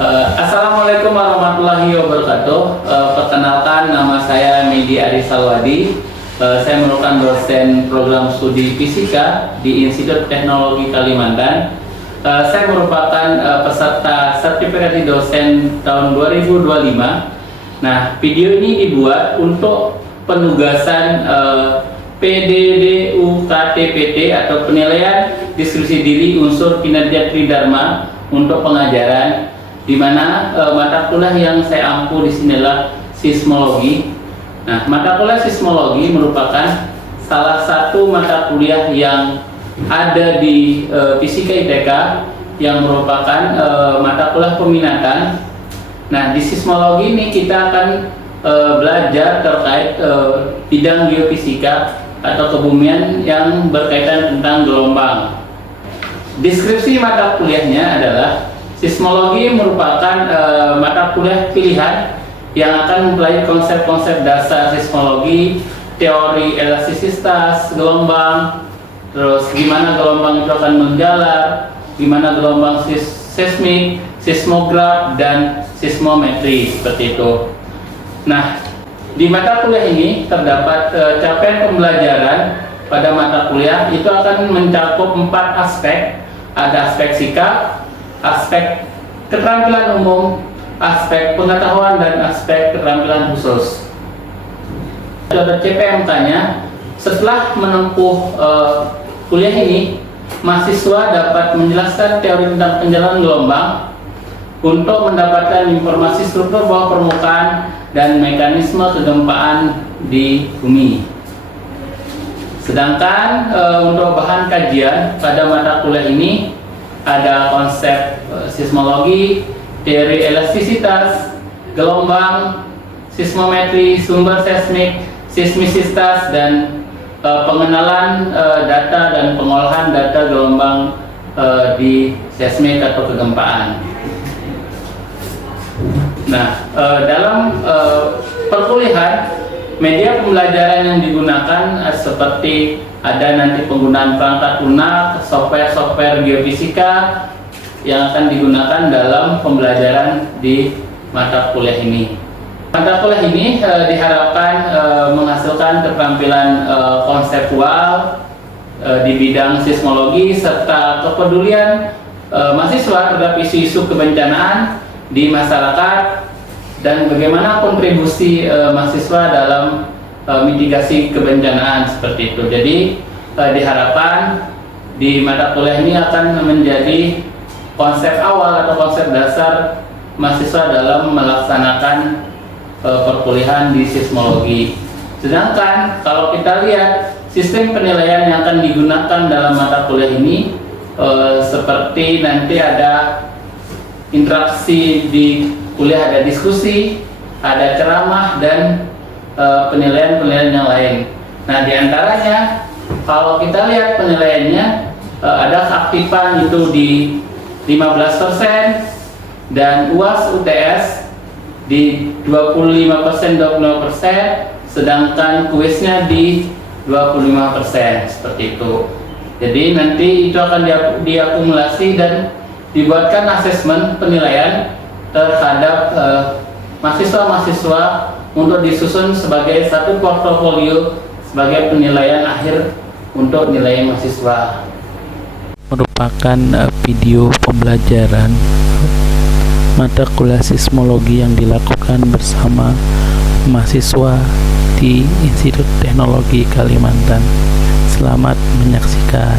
Assalamualaikum warahmatullahi wabarakatuh. Perkenalkan, nama saya Medi Arisalwadi. Saya merupakan dosen program studi fisika di Institut Teknologi Kalimantan. Saya merupakan peserta sertifikasi dosen tahun 2025. Nah, video ini dibuat untuk penugasan PDDUKTPT atau penilaian deskripsi diri unsur kinerja Tridharma untuk pengajaran, di mana mata kuliah yang saya ampu di sini adalah sismologi. Nah, mata kuliah sismologi merupakan salah satu mata kuliah yang ada di Fisika ITK yang merupakan mata kuliah peminatan. Nah, di sismologi ini kita akan belajar terkait bidang geofisika atau kebumian yang berkaitan tentang gelombang. Deskripsi mata kuliahnya adalah sismologi merupakan mata kuliah pilihan yang akan mempelajari konsep-konsep dasar sismologi, teori elastisitas gelombang, terus gimana gelombang itu akan menjalar, gimana gelombang seismik, seismograf, dan seismometri, seperti itu. Nah, di mata kuliah ini terdapat capaian pembelajaran pada mata kuliah itu akan mencakup 4 aspek. Ada aspek sikap, aspek keterampilan umum, aspek pengetahuan, dan aspek keterampilan khusus. Pada CPMK-nya, setelah menempuh kuliah ini, mahasiswa dapat menjelaskan teori tentang penjalan gelombang untuk mendapatkan informasi struktur bawah permukaan dan mekanisme kegempaan di bumi. Sedangkan untuk bahan kajian pada mata kuliah ini ada konsep sismologi, teori elastisitas gelombang, seismometri, sumber seismik, seismisitas, dan pengenalan data dan pengolahan data gelombang di seismik atau kegempaan. Nah, dalam perkuliahan, media pembelajaran yang digunakan seperti ada nanti penggunaan perangkat lunak, software geofisika yang akan digunakan dalam pembelajaran di mata kuliah ini. Mata kuliah ini diharapkan menghasilkan keterampilan konseptual di bidang sismologi serta kepedulian mahasiswa terhadap isu-isu kebencanaan di masyarakat dan bagaimana kontribusi mahasiswa dalam mitigasi kebencanaan, seperti itu. Jadi diharapkan di mata kuliah ini akan menjadi konsep awal atau konsep dasar mahasiswa dalam melaksanakan perkuliahan di sismologi. Sedangkan kalau kita lihat sistem penilaian yang akan digunakan dalam mata kuliah ini seperti nanti ada interaksi di kuliah, ada diskusi, ada ceramah, dan penilaian-penilaian yang lain. Nah, diantaranya kalau kita lihat penilaiannya ada keaktifan itu di 15% dan UAS UTS di 25%, 20%, sedangkan kuisnya di 25%, seperti itu. Jadi nanti itu akan diakumulasi dan dibuatkan asesmen penilaian terhadap mahasiswa-mahasiswa untuk disusun sebagai satu portofolio sebagai penilaian akhir untuk nilai mahasiswa. Merupakan video pembelajaran mata kuliah sismologi yang dilakukan bersama mahasiswa di Institut Teknologi Kalimantan. Selamat menyaksikan.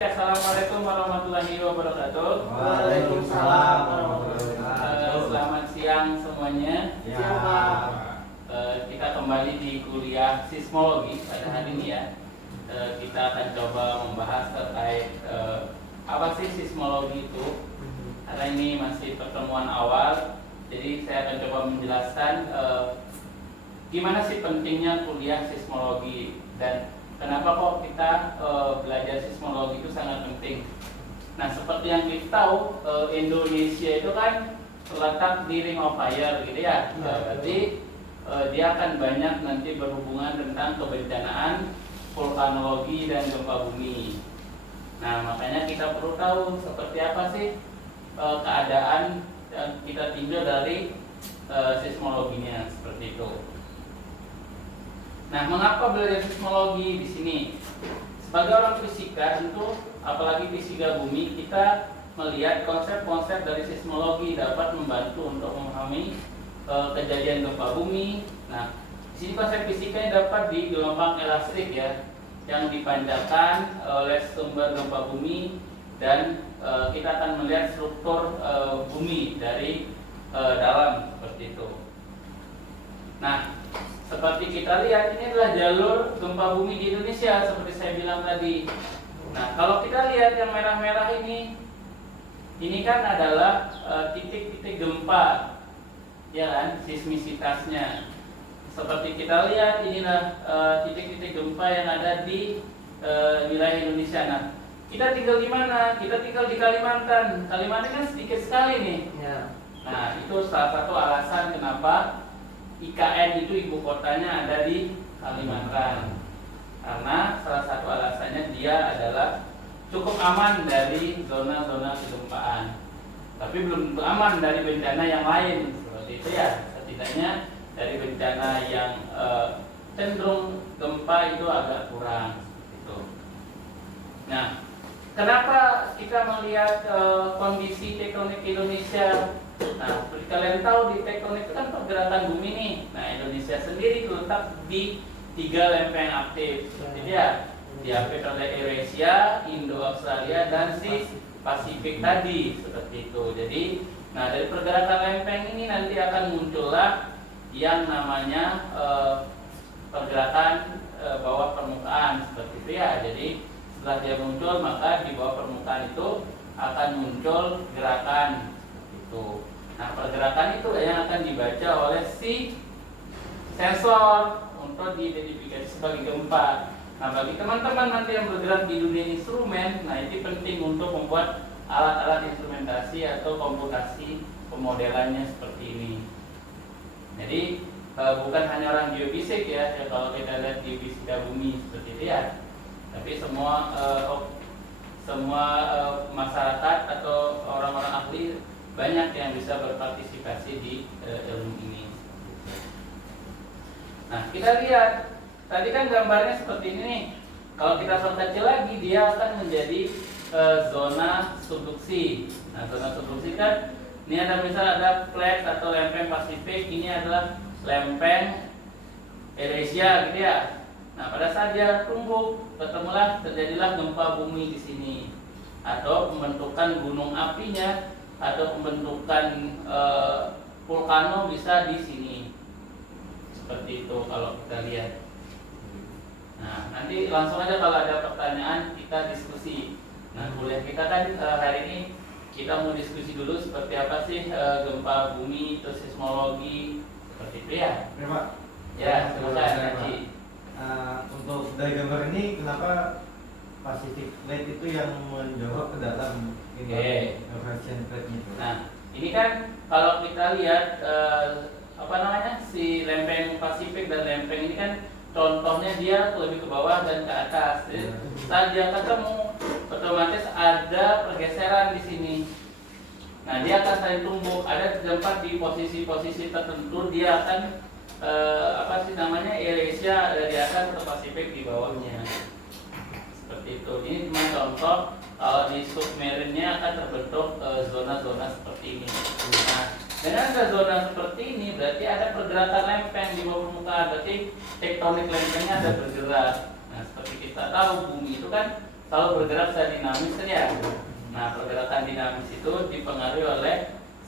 Assalamualaikum warahmatullahi wabarakatuh. Waalaikumsalam warahmatullahi wabarakatuh. Selamat siang semuanya. Kita kembali di kuliah sismologi pada hari ini ya. Kita akan coba membahas terkait apa sih sismologi itu. Karena ini masih pertemuan awal, jadi saya akan coba menjelaskan gimana sih pentingnya kuliah sismologi dan kenapa kok kita belajar sismologi itu sangat penting. Nah, seperti yang kita tahu, Indonesia itu kan terletak di Ring of Fire gitu ya. Berarti dia akan banyak nanti berhubungan tentang kebencanaan, vulkanologi, dan gempa bumi. Nah, makanya kita perlu tahu seperti apa sih keadaan yang kita tinjau dari seismologinya seperti itu. Nah, mengapa belajar seismologi di sini? Sebagai orang fisika, tentu apalagi fisika bumi, kita melihat konsep-konsep dari seismologi dapat membantu untuk memahami kejadian gempa bumi. Nah, di sini konsep fisikanya dapat di gelombang elastik ya, yang dipanjatkan oleh sumber gempa bumi, dan kita akan melihat struktur bumi dari dalam seperti itu. Nah, seperti kita lihat ini adalah jalur gempa bumi di Indonesia seperti saya bilang tadi. Nah, kalau kita lihat yang merah-merah ini kan adalah titik-titik gempa, ya kan, sismisitasnya. Seperti kita lihat inilah titik-titik gempa yang ada di wilayah Indonesia. Nah, kita tinggal di mana? Kita tinggal di Kalimantan. Kalimantan kan sedikit sekali nih. Ya. Nah, itu salah satu alasan kenapa IKN itu ibu kotanya ada di Kalimantan. Karena salah satu alasannya dia adalah cukup aman dari zona-zona kegempaan. Tapi belum tentu aman dari bencana yang lain. Seperti itu ya. Setidaknya dari bencana yang cenderung gempa itu agak kurang. Gitu. Nah, kenapa kita melihat kondisi tektonik Indonesia? Nah, seperti kalian tahu di tektonik itu kan pergerakan bumi nih. Nah, Indonesia sendiri terletak di 3 lempeng aktif. Seperti dia diapit oleh Eurasia, Indo-Australia, dan si Pasifik tadi. Seperti itu. Jadi, nah dari pergerakan lempeng ini nanti akan muncullah yang namanya pergerakan bawah permukaan. Seperti itu ya. Jadi setelah dia muncul, maka di bawah permukaan itu akan muncul gerakan itu. Nah, pergerakan itu yang akan dibaca oleh si sensor untuk diidentifikasi sebagai gempa. Nah, bagi teman-teman nanti yang bergerak di dunia instrumen, nah itu penting untuk membuat alat-alat instrumentasi atau komputasi pemodelannya seperti ini. Jadi bukan hanya orang geofisik ya, kalau kita lihat geofisika bumi seperti itu ya, tapi semua masyarakat atau orang-orang ahli banyak yang bisa berpartisipasi di ilmu ini. Nah, kita lihat tadi kan gambarnya seperti ini nih. Kalau kita perkecil lagi, dia akan menjadi zona subduksi. Nah, zona subduksi kan ini ada misalnya ada plate atau lempeng Pasifik, ini adalah lempeng Eurasia gitu ya. Nah, pada saat dia tumbuh, terjadilah gempa bumi di sini, atau pembentukan gunung apinya, atau pembentukan vulkano bisa di sini. Seperti itu kalau kita lihat. Nah, nanti langsung aja kalau ada pertanyaan kita diskusi. Nah, kuliah kita kan hari ini kita mau diskusi dulu seperti apa sih gempa bumi, terus seismologi, seperti itu ya. Ya, Pak. Ya, silakan Haji. Untuk dari gambar ini kenapa Pacific Plate itu yang menjorok ke dalam Eurasian Plate itu? Nah, ini kan kalau kita lihat si lempeng Pasifik dan lempeng ini kan contohnya dia lebih ke bawah dan ke atas. Jadi saat dia ketemu, otomatis ada pergeseran di sini. Nah, dia akan saling tumbuh. Ada tempat di posisi-posisi tertentu dia akan Eurasia dari atas atau Pasifik di bawahnya. Seperti itu. Ini cuma contoh. Kalau di submarinnya akan terbentuk zona-zona seperti ini. Nah, dengan ada zona seperti ini berarti ada pergerakan lempeng di bawah permukaan. Berarti tektonik lempengnya ada bergerak. Nah, seperti kita tahu bumi itu kan selalu bergerak secara dinamis kan ya. Nah, pergerakan dinamis itu dipengaruhi oleh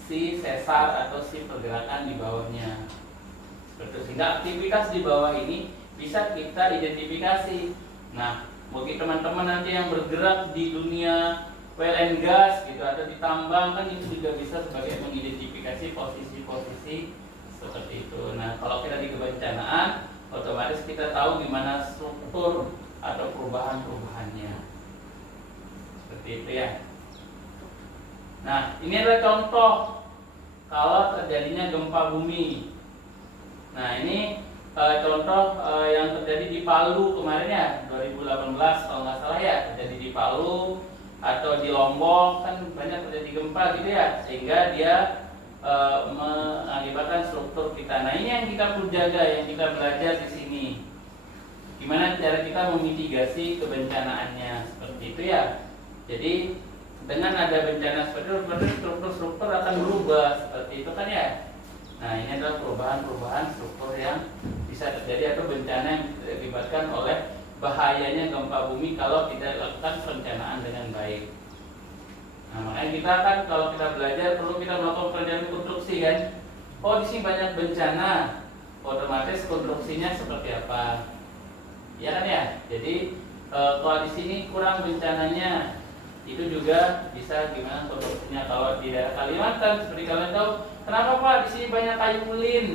si sesar atau si pergerakan di bawahnya. Seperti itu. Sehingga aktivitas di bawah ini bisa kita identifikasi. Nah, bagi teman-teman nanti yang bergerak di dunia oil and gas gitu atau di tambang kan itu juga bisa sebagai mengidentifikasi posisi-posisi seperti itu. Nah, kalau kita di kebencanaan, otomatis kita tahu gimana struktur atau perubahan-perubahannya. Seperti itu ya. Nah, ini adalah contoh kalau terjadinya gempa bumi. Nah, ini contoh yang terjadi di Palu kemarin ya, 2018 kalau nggak salah ya, terjadi di Palu. atau di Lombok kan banyak terjadi gempa gitu ya, sehingga dia mengakibatkan struktur kita. Nah ini yang kita perlu jaga, yang kita belajar di sini. Gimana cara kita memitigasi kebencanaannya seperti itu ya. Jadi dengan ada bencana seperti itu, berarti struktur akan berubah seperti itu kan ya. Nah ini adalah perubahan struktur yang bisa terjadi atau bencana yang diakibatkan oleh bahayanya gempa bumi kalau tidak dilakukan perencanaan dengan baik. Nah makanya kita kan kalau kita belajar perlu kita melakukan perencanaan konstruksi kan. Oh di sini banyak bencana, otomatis konstruksinya seperti apa? Ya kan ya. Jadi kalau di sini kurang bencananya, itu juga bisa gimana konstruksinya. Kalau di daerah Kalimantan seperti kalian tahu, kenapa Pak di sini banyak kayu ulin?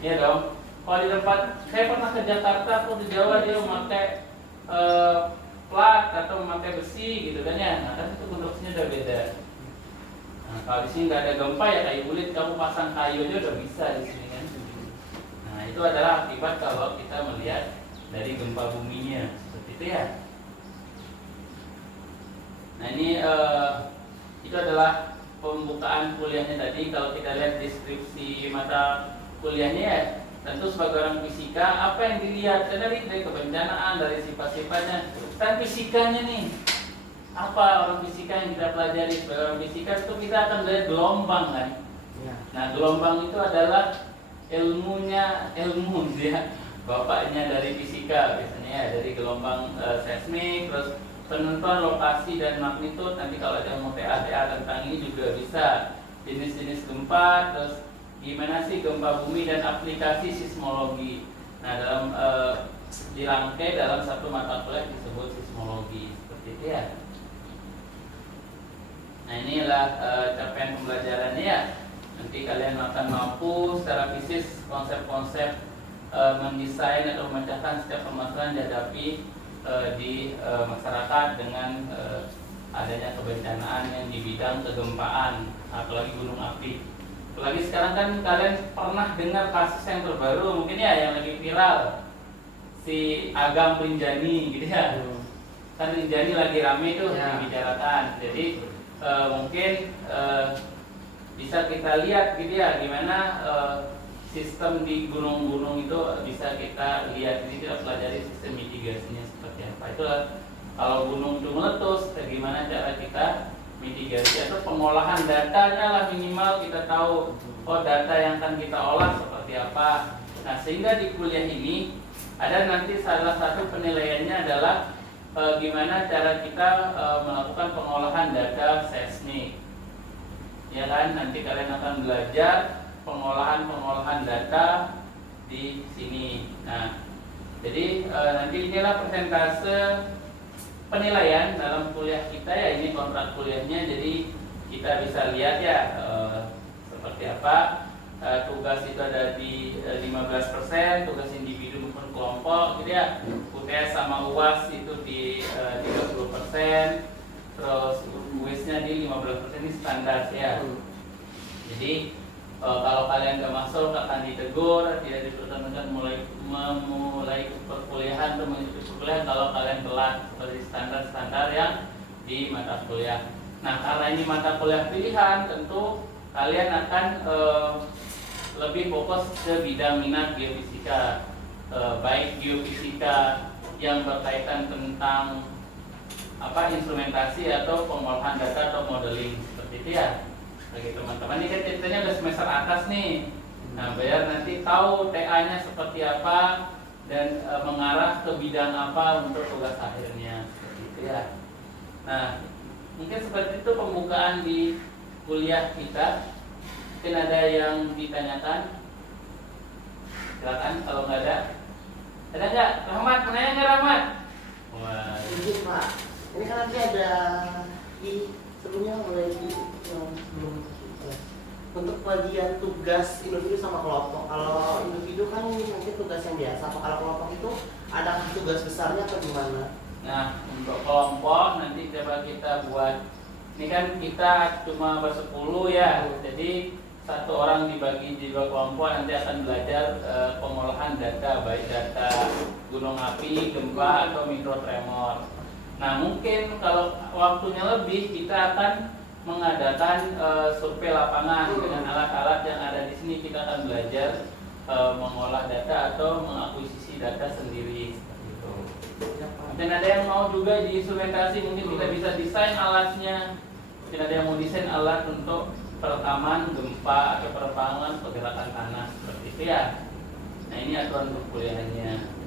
Ya dong. Kalau di tempat saya pernah ke Jakarta atau di Jawa dia memakai plat atau memakai besi gitu kan ya. Nah kan itu konstruksinya udah beda. Nah kalau di sini nggak ada gempa ya kayu kulit, kamu pasang kayu aja udah bisa di sini kan. Nah itu adalah akibat kalau kita melihat dari gempa buminya seperti itu ya. Nah ini itu adalah pembukaan kuliahnya tadi. Kalau kita lihat deskripsi mata kuliahnya ya, tentu sebagai orang fisika apa yang dilihat dari kebencanaan, dari sifat-sifatnya dan fisikanya nih, apa orang fisika yang kita pelajari sebagai orang fisika itu kita akan melihat gelombang kan ya. Nah gelombang itu adalah ilmu ya, bapaknya dari fisika biasanya ya, dari gelombang seismik, terus penentuan lokasi dan magnitudo. Nanti kalau ada mau TA tentang ini juga bisa, jenis-jenis gempa, terus gimana sih gempa bumi dan aplikasi sismologi. Nah dalam dirangkai dalam satu mata kuliah disebut sismologi seperti itu ya. Nah inilah capaian pembelajarannya ya. Nanti kalian akan mampu secara fisik konsep-konsep mendesain atau memecahkan setiap permasalahan dihadapi di masyarakat dengan adanya kebencanaan yang di bidang kegempaan, apalagi gunung api. Apalagi sekarang kan kalian pernah dengar kasus yang terbaru mungkin ya, yang lagi viral, si Agam Rinjani gitu ya. Kan Rinjani lagi rame tuh dibicarakan. Jadi mungkin bisa kita lihat gitu ya, gimana sistem di gunung-gunung itu bisa kita lihat. Ini kita pelajari sistem mitigasinya seperti apa. Itulah kalau gunung itu meletus, bagaimana cara kita mitigasi atau pengolahan datanya lah, minimal kita tahu data yang akan kita olah seperti apa. Nah sehingga di kuliah ini ada nanti salah satu penilaiannya adalah gimana cara kita melakukan pengolahan data seismik. Ya kan, nanti kalian akan belajar pengolahan data di sini. Nah, jadi nanti inilah persentase penilaian dalam kuliah kita ya. Ini kontrak kuliahnya, jadi kita bisa lihat ya seperti apa. Tugas itu ada di 15%, tugas individu maupun kelompok gitu ya. UTS sama UAS itu di 30%, terus UAS-nya di 15%, ini standar ya. Jadi kalau kalian nggak masuk akan ditegur, tidak diperkenankan memulai perkuliahan atau mengikuti perkuliahan kalau kalian telat, seperti standar-standar yang di mata kuliah. Nah karena ini mata kuliah pilihan, tentu kalian akan lebih fokus ke bidang minat geofisika, baik geofisika yang berkaitan tentang instrumentasi atau pengolahan data atau modeling seperti itu ya. Bagi teman-teman ini kan ceritanya udah semester atas nih. Nah biar nanti tahu TA-nya seperti apa dan mengarah ke bidang apa untuk tugas akhirnya seperti itu ya. Nah mungkin seperti itu pembukaan di kuliah kita. Mungkin ada yang ditanyakan, silakan kalau nggak ada. Ada nggak? Rahmat, menanya nggak Rahmat? Wah. Izin Pak, ini kan nanti ada sebelumnya mulai untuk bagian tugas individu sama kelompok. Kalau individu kan mungkin tugas yang biasa. Kalau kelompok itu ada tugas besarnya atau gimana? Nah untuk kelompok nanti coba kita buat. Ini kan kita cuma bersepuluh ya, jadi satu orang dibagi di 2 kelompok, nanti akan belajar pengolahan data, baik data gunung api, gempa atau mikrotremor. Nah, mungkin kalau waktunya lebih kita akan mengadakan survei lapangan dengan alat-alat yang ada di sini. Kita akan belajar mengolah data atau mengakuisisi data sendiri seperti itu. Mungkin ada yang mau juga di instrumentasi, mungkin kita bisa desain alatnya. Mungkin ada yang mau desain alat untuk perekaman gempa atau perekaman pergerakan tanah seperti itu ya. Nah, ini aturan perkuliahannya.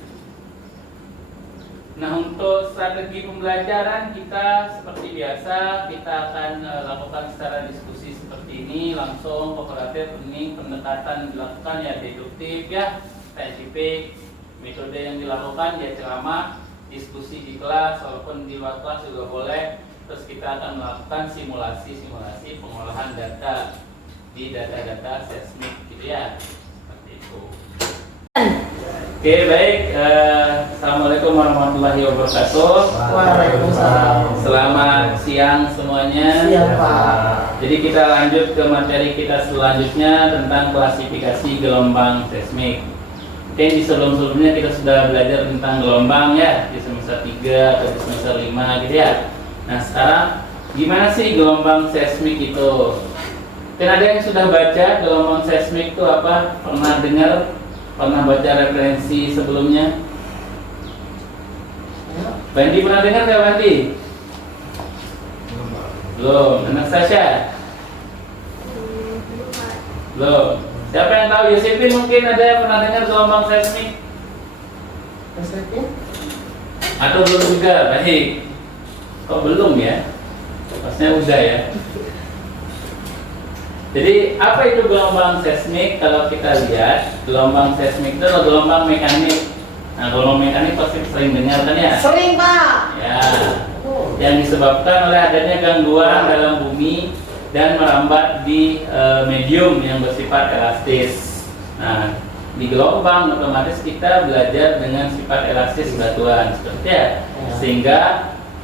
Nah, untuk strategi pembelajaran kita seperti biasa kita akan lakukan secara diskusi seperti ini, langsung kooperatif. Ini pendekatan dilakukan ya deduktif ya, saintifik. Metode yang dilakukan ya ceramah, diskusi di kelas, walaupun di luar kelas juga boleh. Terus kita akan melakukan simulasi pengolahan data di data-data seismik gitu ya, seperti itu. Oke, baik. Assalamualaikum warahmatullahi wabarakatuh. Waalaikumsalam. Selamat siang semuanya. Siang, Pak. Jadi kita lanjut ke materi kita selanjutnya tentang klasifikasi gelombang seismik. Oke, di sebelumnya kita sudah belajar tentang gelombang ya, di semester 3 atau di semester 5 gitu ya. Nah, sekarang gimana sih gelombang seismik itu? Mungkin ada yang sudah baca gelombang seismik itu apa? Pernah dengar? Pernah baca referensi sebelumnya? Bandi pernah dengar nggak Bandi? Belum. Anak Sasha? Belum. Siapa yang tahu? Yosefin mungkin ada yang pernah dengar gelombang seismik? Atau belum juga? Baik. Kok belum ya? Pasnya udah ya. Jadi apa itu gelombang seismik? Kalau kita lihat gelombang seismik itu adalah gelombang mekanik. Nah, gelombang mekanik pasti sering dengar kan ya? Sering, Pak. Ya, yang disebabkan oleh adanya gangguan dalam bumi dan merambat di medium yang bersifat elastis. Nah, di gelombang otomatis kita belajar dengan sifat elastis batuan, seperti ya. Sehingga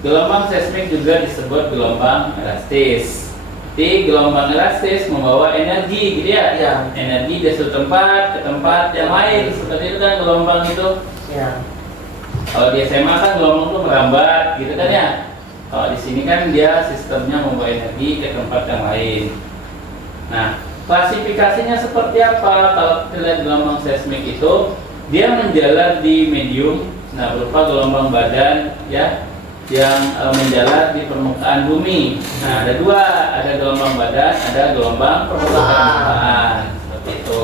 gelombang seismik juga disebut gelombang elastis. Di gelombang elastis membawa energi gitu ya, energi dari satu tempat ke tempat yang lain, seperti itu kan gelombang itu. Ya. Kalau di SMA kan gelombang itu merambat gitu kan ya. Kalau di sini kan dia sistemnya membawa energi ke tempat yang lain. Nah, klasifikasinya seperti apa? Kalau kita lihat gelombang seismik itu, dia menjalar di medium, nah berupa gelombang badan ya, yang menjalar di permukaan bumi. Nah, ada dua, ada gelombang badan, ada gelombang permukaan, seperti itu.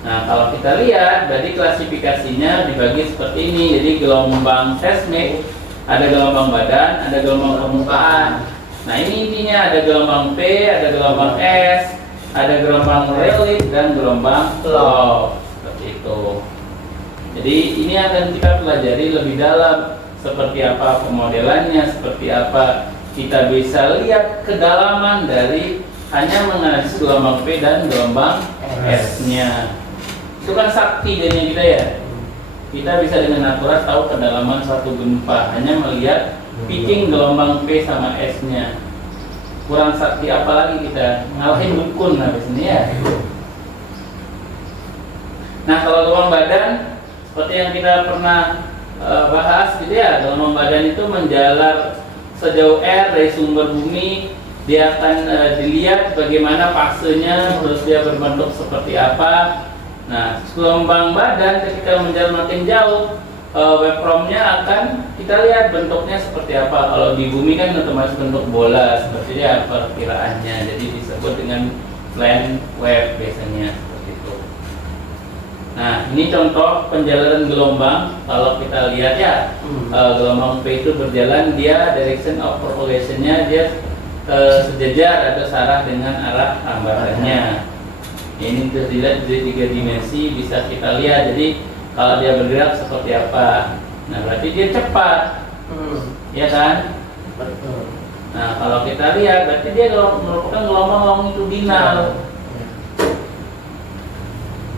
Nah, kalau kita lihat, berarti klasifikasinya dibagi seperti ini. Jadi gelombang seismik, ada gelombang badan, ada gelombang permukaan. Nah, ini intinya ada gelombang P, ada gelombang S, ada gelombang relief dan gelombang flow, seperti itu. Jadi ini akan kita pelajari lebih dalam. Seperti apa pemodelannya, seperti apa kita bisa lihat kedalaman dari hanya menganalisis gelombang P dan gelombang S-nya. Itu kan sakti jadinya kita ya. Kita bisa dengan akurat tahu kedalaman suatu gempa hanya melihat pitching gelombang P sama S-nya. Kurang sakti apa lagi kita? Ngalahin dukun habis ini ya. Nah, kalau gelombang badan seperti yang kita pernah bahas gitu ya, gelombang badan itu menjalar sejauh R dari sumber bumi. Dia akan dilihat bagaimana fasenya, terus dia berbentuk seperti apa. Nah, gelombang badan ketika menjalar makin jauh, waveformnya akan kita lihat bentuknya seperti apa. Kalau di bumi kan otomatis bentuk bola, seperti itu perkiraannya. Jadi disebut dengan plane wave biasanya. Nah, ini contoh penjalanan gelombang. Kalau kita lihat ya, gelombang P itu berjalan, dia direction of propagation-nya dia sejajar atau searah dengan arah hambatannya. Ini terlihat dari 3 dimensi bisa kita lihat. Jadi kalau dia bergerak seperti apa? Nah, berarti dia cepat, ya kan? Betul. Nah, kalau kita lihat berarti dia merupakan gelombang longitudinal.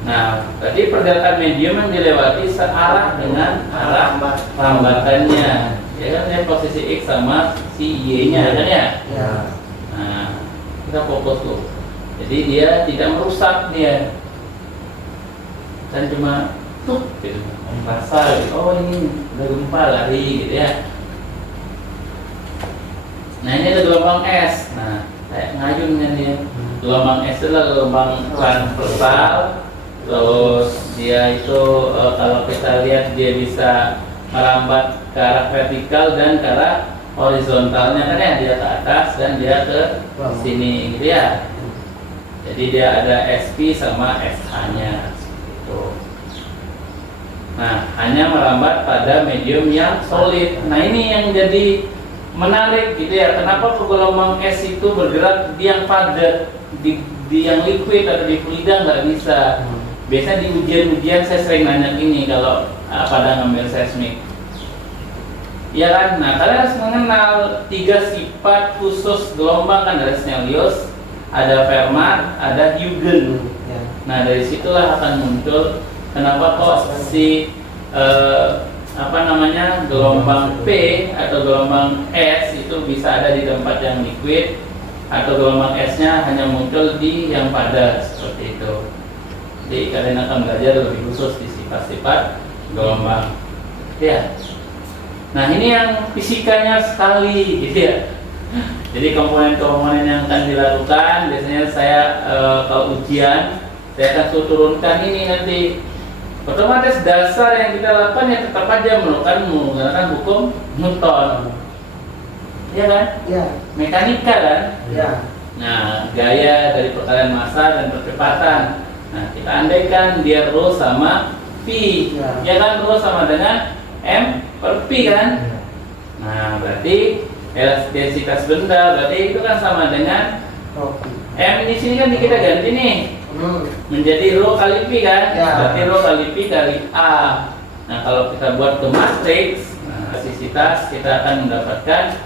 Nah, berarti pergerakan medium yang dilewati searah dengan arah hambatannya. Ya kan, ya, posisi X sama si Y-nya kan ya? Ya. Nah, kita fokus tuh. Jadi dia tidak merusak dia. Dan cuma tuh gitu, merasa gitu, oh ini udah gempa lari gitu ya. Nah ini ada gelombang S. Nah kayak ngayun kan dia. Gelombang S itu adalah gelombang transversal. Terus dia itu kalau kita lihat dia bisa merambat ke arah vertikal dan ke arah horizontalnya kan ya, dia ke atas dan dia ke sini gitu ya. Jadi dia ada SP sama SH-nya gitu. Nah, hanya merambat pada medium yang solid. Nah, ini yang jadi menarik gitu ya. Kenapa gelombang S itu bergerak di yang padat, di yang liquid atau di fluida nggak bisa. Biasanya di ujian-ujian saya sering nanya ini kalau pada ngambil seismik. Ya kan? Nah, kalian harus mengenal 3 sifat khusus gelombang kan, ada Snellius, ada Fermat, ada Huygens. Nah, dari situlah akan muncul kenapa kok si gelombang P atau gelombang S itu bisa ada di tempat yang liquid atau gelombang S-nya hanya muncul di yang padat seperti itu. Jadi kalian akan belajar lebih khusus di sifat-sifat gelombang. Ya. Nah ini yang fisikanya sekali, gitu ya. Jadi komponen-komponen yang akan dilakukan, biasanya saya kalau ujian, saya akan turunkan ini nanti. Otomatis dasar yang kita lakukan ya tetap aja menggunakan hukum Newton. Iya kan? Iya. Mekanika kan? Iya. Nah, gaya dari perkalian massa dan percepatan. Nah, kita andaikan dia rho sama P. Ya kan, rho sama dengan M per P kan? Nah, berarti elastisitas benda berarti itu kan sama dengan M di sini kan kita ganti nih. Menjadi rho kali P kan? Berarti rho kali P kali A. Nah, kalau kita buat ke matriks, elastisitas kita akan mendapatkan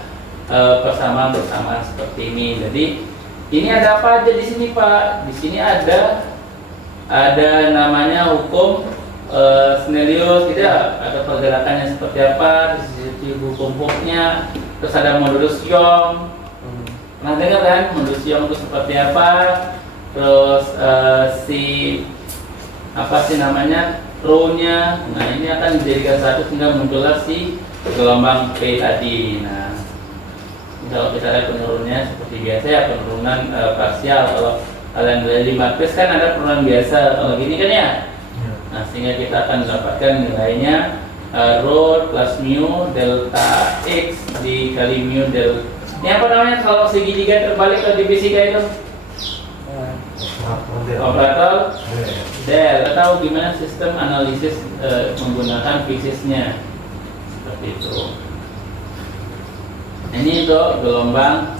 persamaan-persamaan seperti ini. Jadi, ini ada apa aja di sini, Pak? Di sini ada namanya hukum Snellius gitu ya, ada pergerakannya seperti apa, di sisi hukum Hooke-nya, terus ada modulus Young. Pernah dengar kan modulus Young itu seperti apa? Terus rho-nya. Nah, ini akan dijadikan satu sehingga muncullah si gelombang P tadi. Nah, kalau kita lihat penurunannya seperti biasa ya, penurunan parsial. Kalau kalian dari matris kan ada penurunan biasa kalau gini kan ya. Nah, sehingga kita akan mendapatkan nilainya rho plus mu delta x dikali mu delta. Ini apa namanya kalau segitiga terbalik kalau di fisika itu? Operator del. Tahu gimana sistem analisis menggunakan fisisnya seperti itu. Ini itu gelombang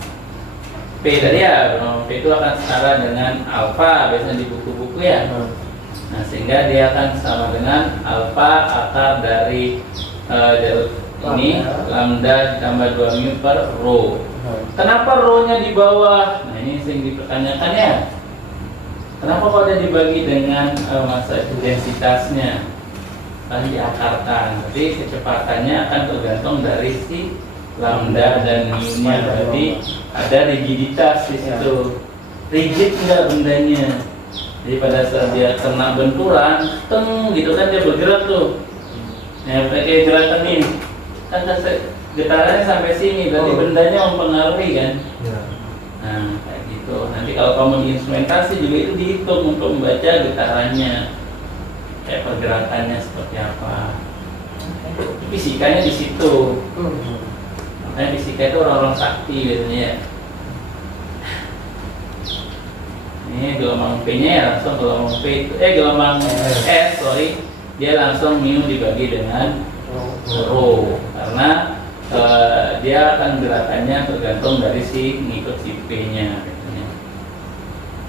P tadi ya, gelombang P itu akan setara dengan alfa biasanya di buku-buku ya. Nah, sehingga dia akan sama dengan alfa akar dari ini lambda ditambah 2 mu per rho. Kenapa rho-nya di bawah? Nah, ini sering dipertanyakan ya. Kenapa kok ada dibagi dengan massa densitasnya? Kan diakarkan. Jadi kecepatannya akan tergantung dari si lambda dan mu-nya. Berarti ada rigiditas di situ. Rigid enggak bendanya. Jadi pada saat dia kena benturan, teng gitu kan dia bergerak tuh. Nah, pakai gerakan ini kan getarannya sampai sini, berarti bendanya mempengaruhi kan. Nah, kayak gitu. Nanti kalau kamu di instrumentasi juga itu dihitung untuk membaca getarannya, kayak pergerakannya seperti apa. Fisikanya di situ. Makanya fisika itu orang-orang sakti biasanya ya. Ini gelombang P-nya ya langsung gelombang gelombang S, dia langsung mu dibagi dengan rho karena dia akan gerakannya tergantung dari si ngikut si P-nya.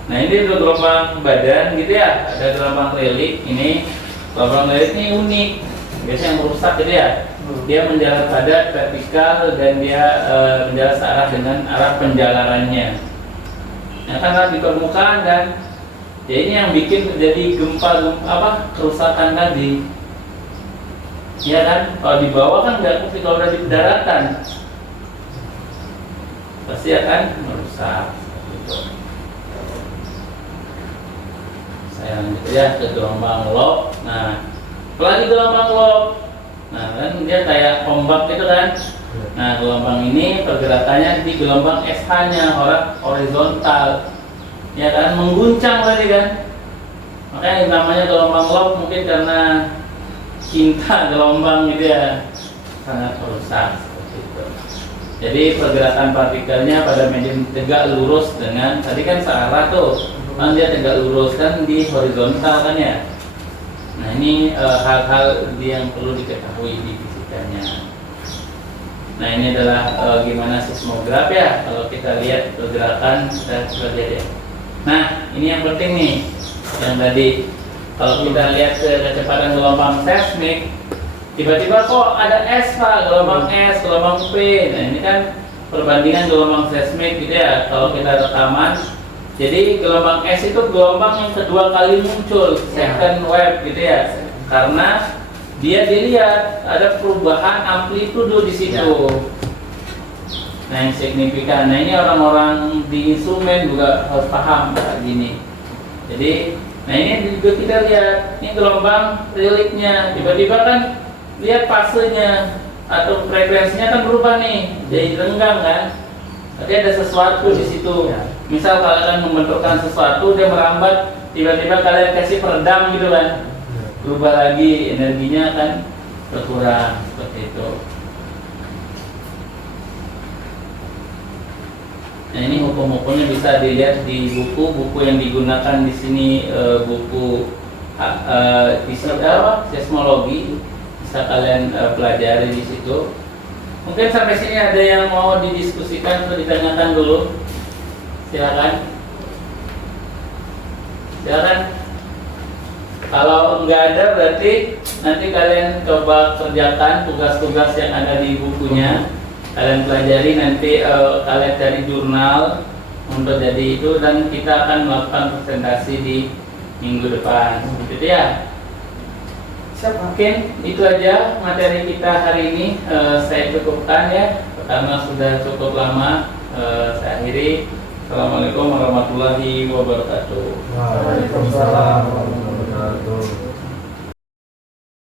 Nah, ini gelombang badan gitu ya, ada gelombang relic. Ini gelombang relic ini unik, biasanya yang merusak gitu ya. Dia menjalar padat vertikal dan dia menjalar searah dengan arah penjalarannya. Nah, kan di permukaan kan, ya ini yang bikin terjadi kerusakan tadi. Ya kan, kalau di bawah kan nggak mungkin, kalau udah di daratan pasti akan merusak. Gitu. Saya lanjut ya ke gelombang lob. Nah, apalagi gelombang lob. Nah, kan dia kayak ombak gitu kan. Nah, gelombang ini pergerakannya di gelombang SH-nya horizontal, ya kan, mengguncang tadi kan. Makanya namanya gelombang love mungkin karena cinta gelombang gitu ya, sangat merusak seperti itu. Jadi pergerakan partikelnya pada medium tegak lurus dengan tadi kan searah tuh, kan dia tegak lurus kan di horizontal kan ya. Nah ini hal-hal yang perlu diketahui di fisikanya. Nah ini adalah gimana seismograf ya, kalau kita lihat pergerakan kita lihat ya. Nah ini yang penting nih, yang tadi kalau kita lihat kecepatan gelombang seismik, tiba-tiba kok ada S Pak, gelombang S, gelombang P. Nah ini kan perbandingan gelombang seismik gitu ya. Kalau kita rekaman, jadi gelombang S itu gelombang yang kedua kali muncul, second wave gitu ya. Karena dia dilihat ada perubahan amplitudo di situ. Nah yang signifikan. Nah ini orang-orang di instrumen juga harus paham kayak gini. Jadi, nah ini juga kita lihat, ini gelombang reliknya. Tiba-tiba kan lihat fasenya atau frekuensinya kan berubah nih, jadi renggang kan. Berarti ada sesuatu di situ. Misal kalian membentukkan sesuatu, dia merambat, tiba-tiba kalian kasih peredam gitu kan, berubah lagi, energinya kan berkurang seperti itu. Nah ini hukum-hukumnya bisa dilihat di buku yang digunakan di sini, buku seismologi, bisa kalian pelajari di situ. Mungkin sampai sini ada yang mau didiskusikan atau ditanyakan dulu, silakan. Silakan. Kalau nggak ada berarti nanti kalian coba kerjakan tugas-tugas yang ada di bukunya. Kalian pelajari, nanti kalian cari jurnal untuk jadi itu, dan kita akan melakukan presentasi di minggu depan, gitu ya. Mungkin itu aja materi kita hari ini. Saya cukupkan ya, karena sudah cukup lama. Saya akhiri. Assalamualaikum warahmatullahi wabarakatuh. Waalaikumsalam.